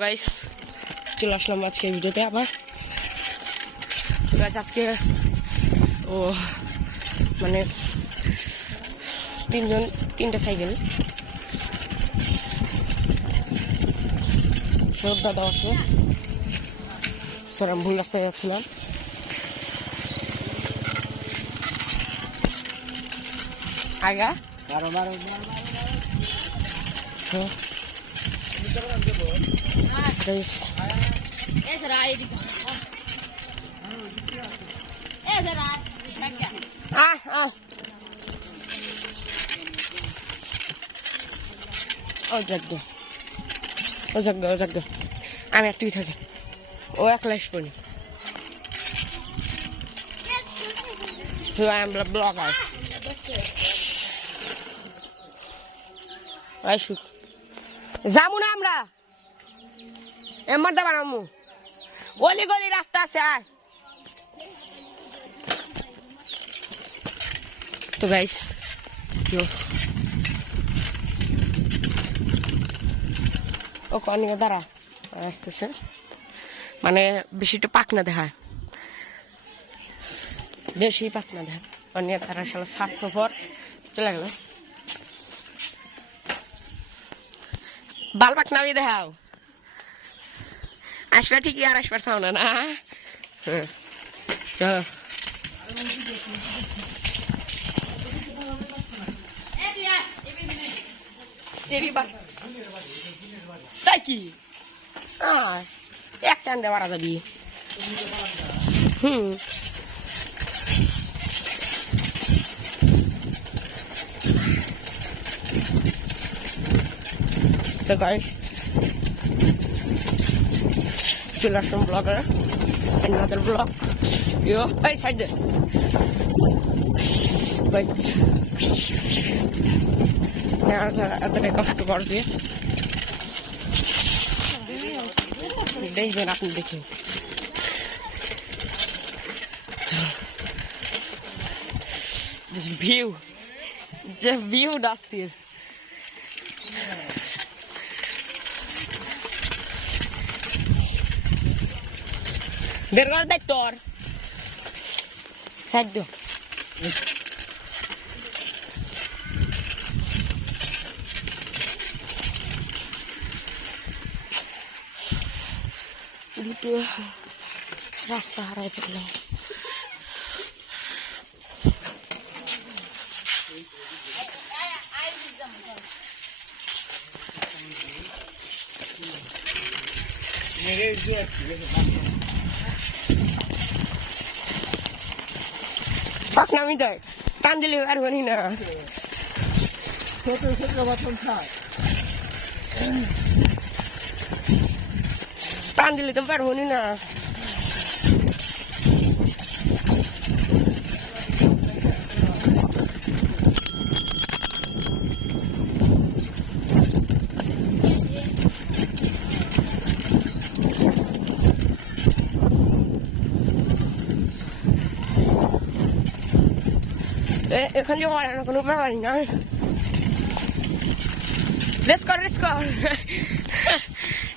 Guys চলে আসলাম আজকে ভিডিওতে আবার গাইস আজকে ও মানে তিনটা সাইকেল শ্রদ্ধা দেওয়া ছিল স্যার আমি ভুল রাস্তায় যাচ্ছিলাম আগা guys ও যাক আমি একটুই থাকি ও একলা আসবনি I am a blogger. আইসু যামু না আমরা এমর দা বানামু গলি গলি রাস্তা আছে আয় তো গাইস ও কনিকে দাঁড়া আসতেছে মানে বেশিটা পাকনা দেখায় বেশি পাকনা দেখায় অনিয়া তারা সালা স্বার্থপর চলে গেল বাল পাকনা भी দেখাও আসবে ঠিকই আর আসবার চাও না না চলো তাই কি এক টান দিয়ে মারা যাবি So guys, still some vlogger, another vlog. Yo, hey, side there. Wait. Now the cost to Garcia. They've been up in the king. This view, just view dust here. Dergar dek tor. Side do. Gitu rasta harai perlu. Pak nami dek, pandili arwani na. Soto baton thai. Pandili tempat arwani na. এখানে যাওয়ার কোনো ব্যাপার না race কর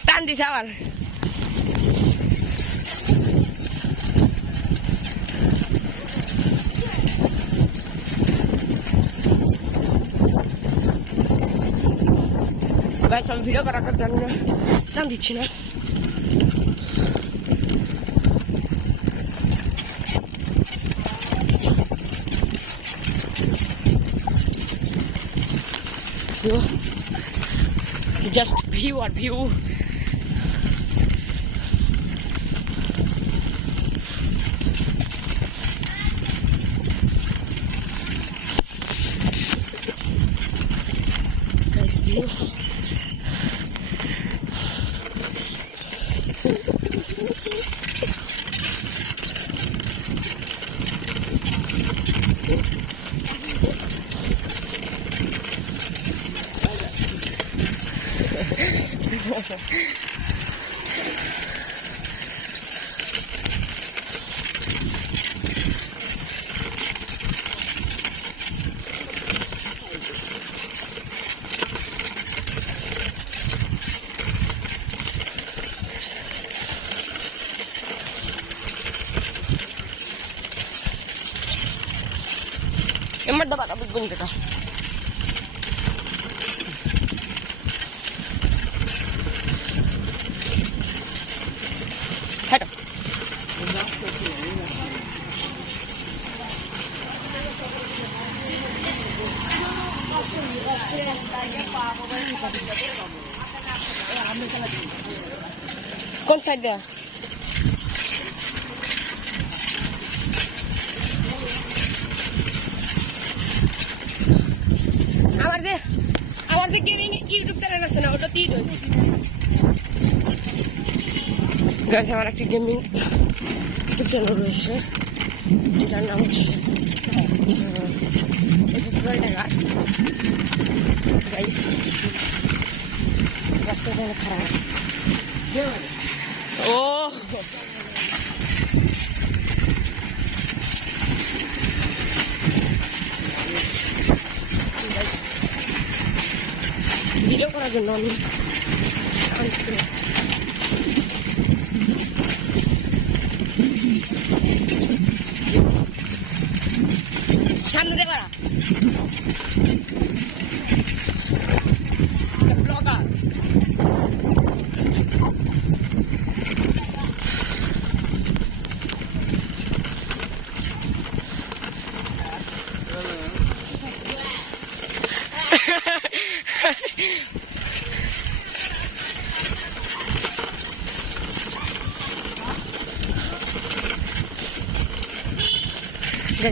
টান this আবার guys আমি video করার জন্য টান দিচ্ছি না just view or view nice view এমর দাবা দাবি গুণ যেটা হেটো কোন সাইড দেয়া আমার যে গেমিং ইউটিউব চ্যানেল আছে না ওটা তিন হয়েছে গাইস আমার একটা গেমিং ইউটিউব চ্যানেল রয়েছে যেটার নাম হচ্ছে গাইস রাস্তাটা অনেক খারাপ ও ভিডিও করার জন্য আমি সামনে দেবা ব্লগার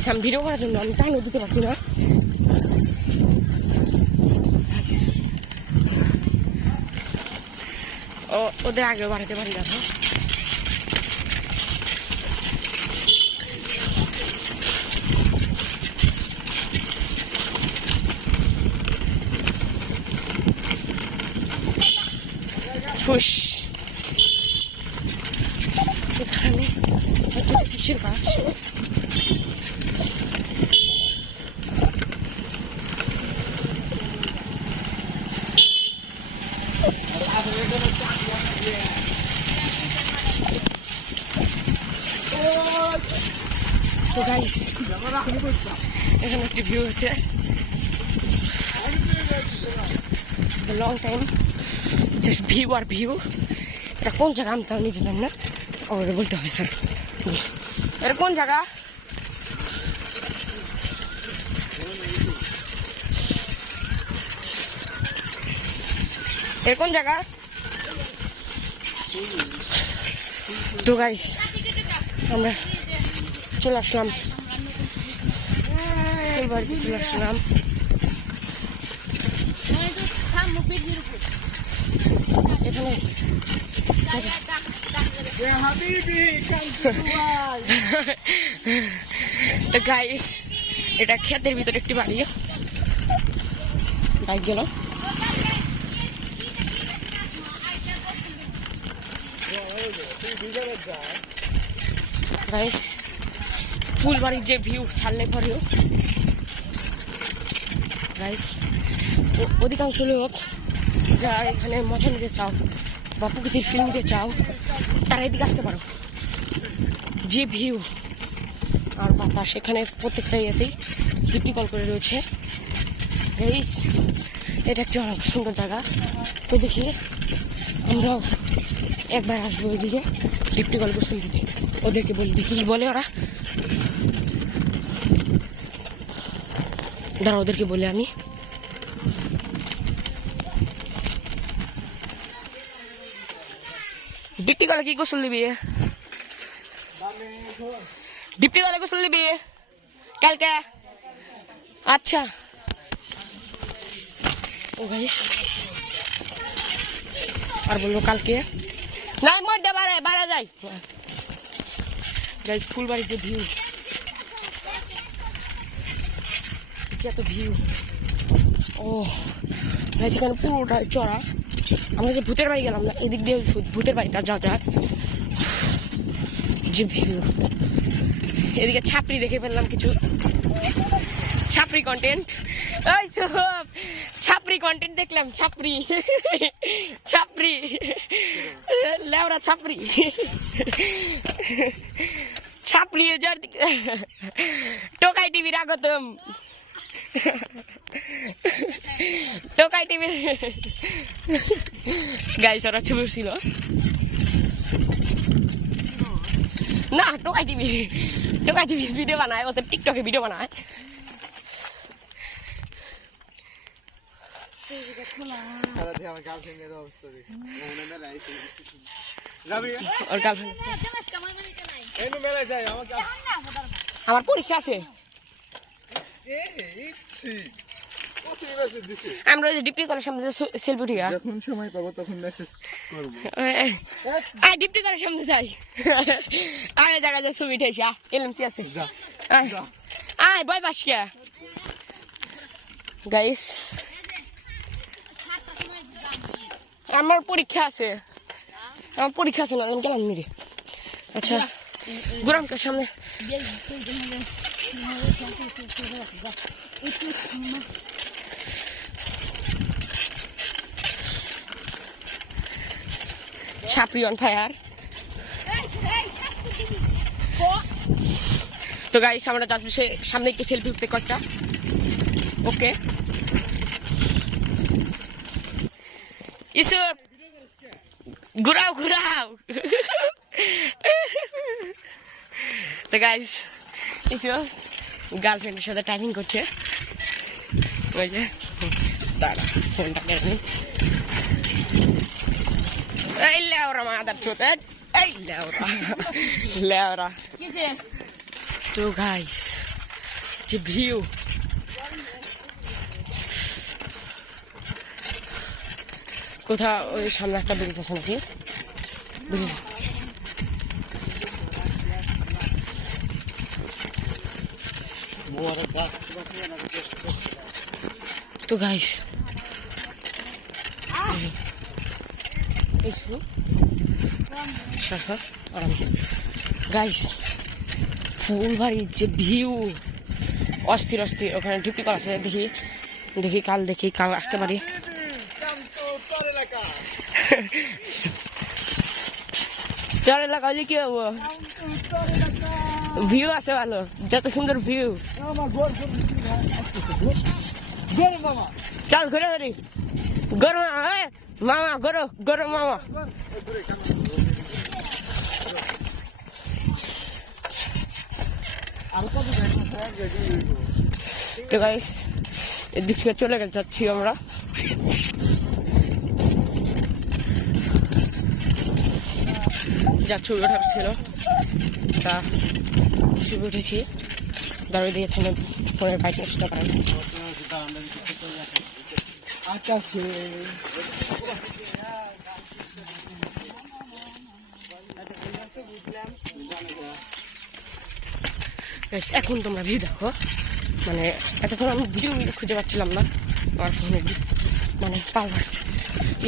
আমি ভিডিও করার জন্য আমি টাইমও দিতে পারছি না ওদের আগেও বাড়াতে পারি দেখো ফুস এখানে কিসের গাছ তো গাইস এখানে একটি ভিউ আছে লং টাইম জাস্ট ভিউ আর ভিউ এটা কোন জায়গা আমি তাও নিয়ে যেতাম না ওরা বলতে হবে এটা কোন জায়গা এর কোন জায়গা তো গাইস আমরা চলে আসলাম বাড়িতে চলে আসলাম এখানে তো গাইস এটা ক্ষেতের ভিতরে একটি বাড়ি বাইক গেল গাইস ফুলবাড়ির যে ভিউ ছাড়লে পরেও গাইস অধিকাংশ লোক যারা এখানে মজা নিতে চাও বা প্রকৃতির ফিল্ম নিতে চাও তারা এদিকে আসতে পারো যে ভিউ আর বাতাস এখানে প্রত্যেকটা ইয়েতেই ডিপটি কল করে রয়েছে গাইস এটা একটি অনেক সুন্দর জায়গা তো দেখি আমরাও একবার আসবো ওইদিকে ডিপটি কল গোসল দিতে ওদেরকে বলি দেখি কি বলে ওরা দাঁড়া ওদেরকে বলে আমি ডিপটি কলে কি গোসল দিবি ডিপটি কলে গোসল দিবি কালকে আচ্ছা ও ভাই আর বলবো কালকে না মধ্যে বাড়া যায় গাইস ফুলবাড়ির যে ভিউ এত ভিউ ও গাইস এখানে পুরোটাই চড়া আমরা যে ভূতের বাড়ি গেলাম না এদিক দিয়ে ভূতের বাড়িটা যা যায় যে ভিউ এদিকে ছাপড়ি দেখে ফেললাম কিছু ছাপড়ি কন্টেন্ট ওই সব ছাপড়ি কন্টেন্ট দেখলাম ছাপড়ি ছাপড়ি লেওরা ছাপড়ি ছাপড়ি টোকাই টিভির আগতম টোকাই টিভি গাইস ওরা ছবি ছিল না টোকাই টিভি ভিডিও বানায় ওতে টিকটকে ভিডিও বানায় আমার পরীক্ষা আছে আমরা ওই যে ডিপ্টি কলের সামনে সেলফি উঠি যখন সময় পাবো তখন মেসেজ করবো আর ডিপ্টি কলের সামনে যাই আর জায়গা যায় ছবি উঠেছি এলএমসি আছে আয় বয় পাস কে গাইস আমার পরীক্ষা আছে না আমি গেলাম নিরে আচ্ছা গোরামকার সামনে ছাপরি অন ফায়ার তো গাইস আমরা তারপর সামনে একটু সেলফি উঠতে কয়েকটা ওকে ইসুপ ঘুরাও তো গাইস ইসুপ গার্লফ্রেন্ডের সাথে টাইমিং করছে ওই যে দাঁড়া ফোনটা কেড়ে নি এই লেওরা মাদার চোতে এই লেওরা তো গাইস যে ভিউ কোথাও ওই সামনে একটা ব্রিজ আছে নাকি ব্রিজ তো গাইস গাইস ফুলবাড়ির যে ভিউ অস্থির ওখানে ডিউটি করা আছে দেখি কাল আসতে পারি চর এলাকা হলে কি হবো ভিউ আছে ভালো যত সুন্দর ভিউ চল ঘুরে ধরি গরু মামা গরু মামা তো গাইস এদিক থেকে চলে যাচ্ছি আমরা যা ছবি ওঠা ছিল তা ছবি উঠেছি দাঁড়িয়ে দিয়ে এখানে ফোনের বাইক নষ্ট করেন এখন তোমরা ভিউ দেখো মানে এতক্ষণ আমি ভিডিও খুঁজে পাচ্ছিলাম না আমার ফোনের মানে পাওয়ার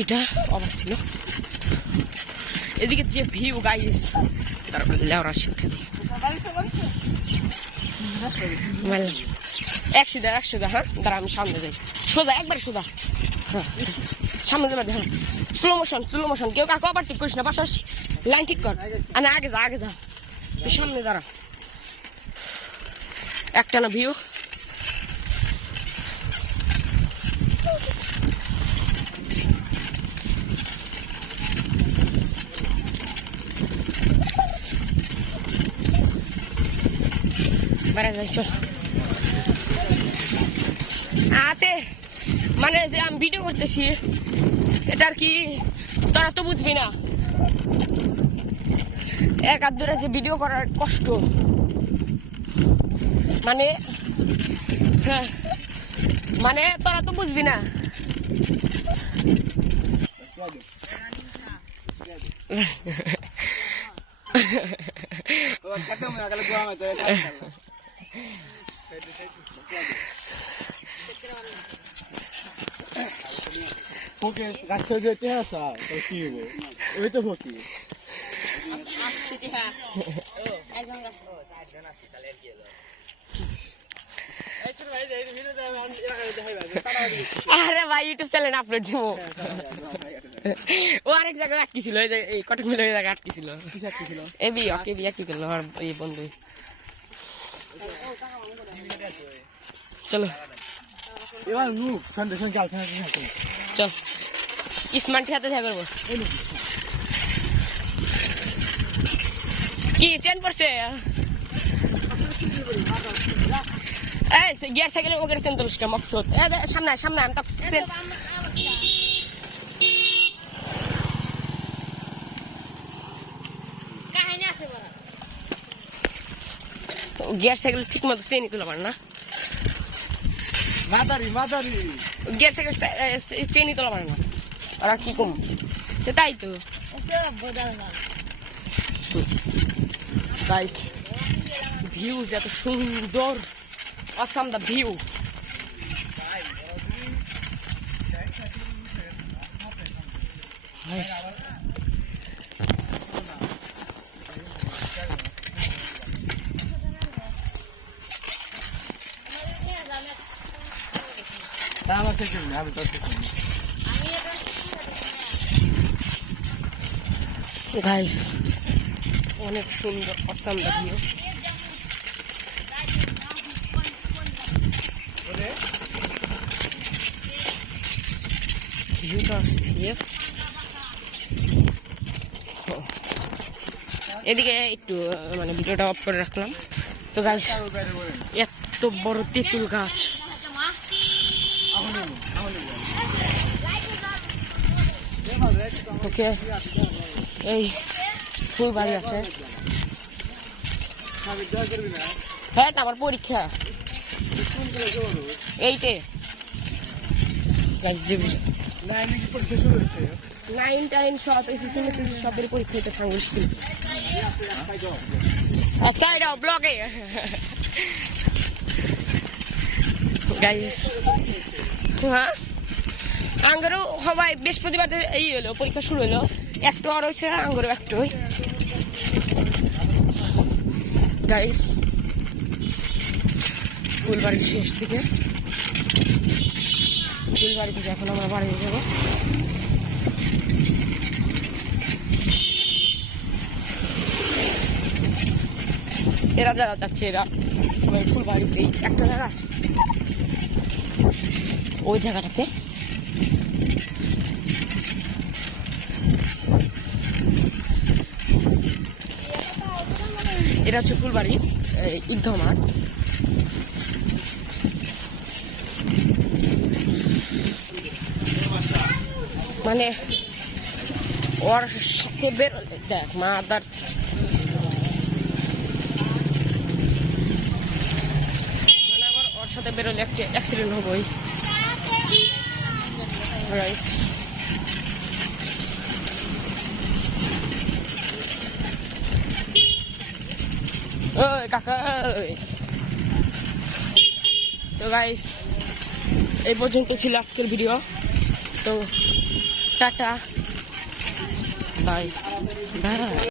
এটা অবাক ছিল এদিকে যে ভিউ গাইস তারপরে লেওরা শিক্ষা দিই একশো হ্যাঁ দাঁড়া আমি সামনে যাই সোজা একবারে সোজা হ্যাঁ সামনে যাবে হ্যাঁ স্লো মোশন কেউ কাকে আবার ঠিক করিস না পাশাপাশি লাইন ঠিক কর না আগে যা তুই সামনে দাঁড়া একটা না ভিউ বেড়া যাই চল আতে মানে যে আমি ভিডিও করতেছি এটার কি তোরা তো বুঝবি না এক হাত ধরে যে ভিডিও করার কষ্ট মানে হ্যাঁ মানে তোরা তো বুঝবি না রাস্তা যেতে আসা কি হবে ওই তো ভকি আরে ভাই ইউটিউব চ্যানেল আপলোড দিব ও আরেক জায়গায় আটকেছিল এই কটক মিলে জায়গায় আটকেছিল এবি কি করলো আমার এই বন্ধু চলো এবার নুক সন্ধ্যে সন্ধ্যে আলোচনা করতে চল স্মার্ট হাতে দেখা করবো কি চেন পড়ছে এই গিয়ার সাইকেলে ওকে চেন তুলিস কে মকসুদ সামনে সামনে আমি তো গিয়ার সাইকেল ঠিক মতো চেনই তুলা পারে না মাদারি গিয়ার সাইকেল চেনই তোলা পারে না ওরা কি কম তাই তো গাইস ভিউ এত সুন্দর অসাম দা ভিউ আমার থেকে আমি তো গাইস অনেক সুন্দর অসাম দা ভিউ ভিউটা এদিকে একটু মানে ভিডিওটা অফ করে রাখলাম তো গাইস এত বড় তেঁতুল গাছ ওকে এই ফুল বাড়ি আছে হ্যাঁ আমার পরীক্ষা এইটে নাইন টাইন সব সবের পরীক্ষা হইতে সাঙ্গুল স্কুল এক সাইড ব্লগে গাইস হ্যাঁ আঙ্গরও সবাই বৃহস্পতিবার এই হলো পরীক্ষা শুরু হলো একটু আর হয়েছে আঙ্গরও একটু গাইস ফুলবাড়ির শেষ থেকে ফুলবাড়ি থেকে এখন আমরা বাড়ি যাবো এরা যারা যাচ্ছে এরা সবাই ফুলবাড়িতেই একটা জায়গা আছে ওই জায়গাটাতে এটা হচ্ছে ফুলবাড়ি ঈদগাহ মাঠ মানে ওর সাথে বেরোলে দেখ মা আদার মানে আবার ওর সাথে বেরোলে একটা অ্যাক্সিডেন্ট হবোই রাইস ওই কাকা তো গাইস এই পর্যন্ত ছিল আজকের ভিডিও তো টাটা বাই বাই